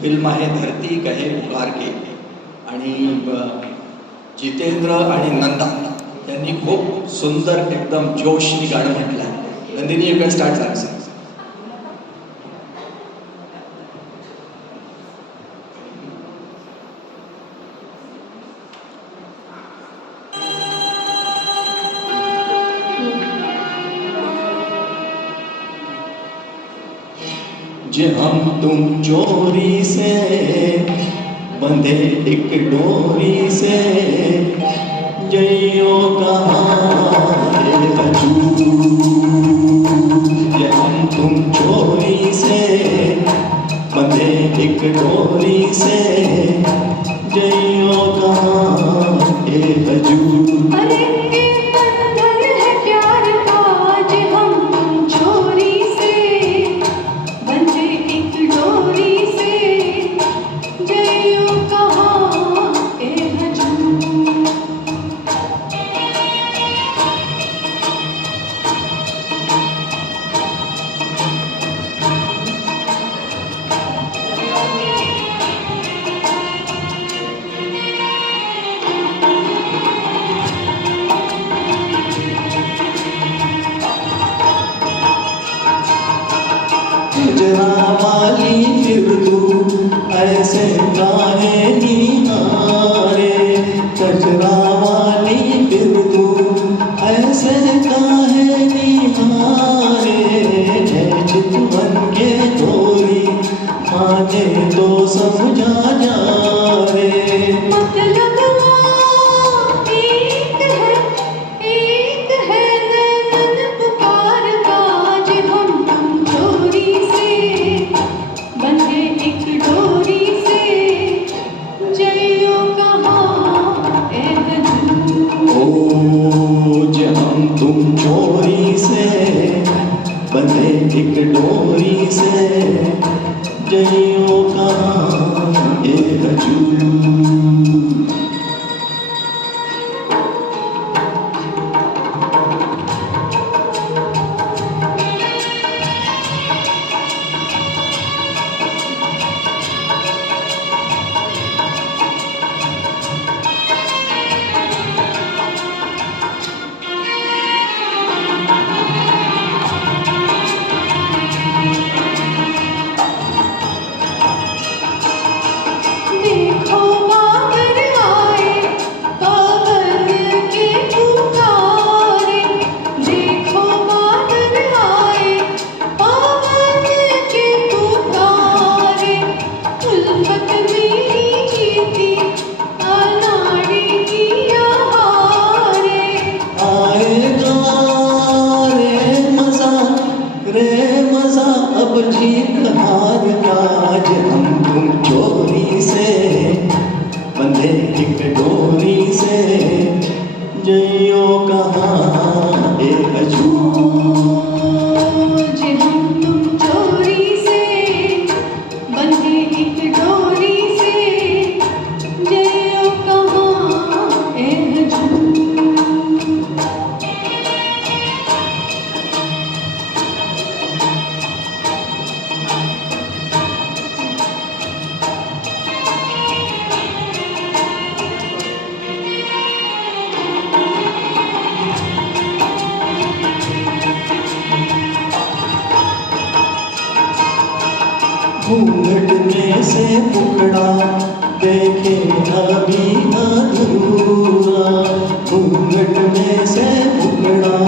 Film आहे धरती कहे पुकार के आणि जितेंद्र आणि नंदा यांनी खूप सुंदर एकदम जोशनी गाणं म्हटलं आहे. Nandini you can start dancing. जे हम तुम चोरी से बंधे एक डोरी से जइयो कहाँ जे हम तुम चोरी से बंधे एक डोरी से जइयो कहाँ ए हजूर. वाली फिर तू ऐसे काहे निहारे, कचरा वाली फिर तू ऐसे काहे निहारे. चितवन के गोरी माने तो समझा जा रे. तुम चोरी से बंधे एक डोरी से जइयो कहाँ ए हजूर. अब जीत हार काज हम तुम चोरी से बंधे एक डोरी से जइयो कहाँ ए हजूर. जे हम तुम चोरी से बंधे एक डोरी से जइयो कहाँ ए हजूर. घूंघट में से मुखड़ा देखे अभी अधूरा, घूंघट में से मुखड़ा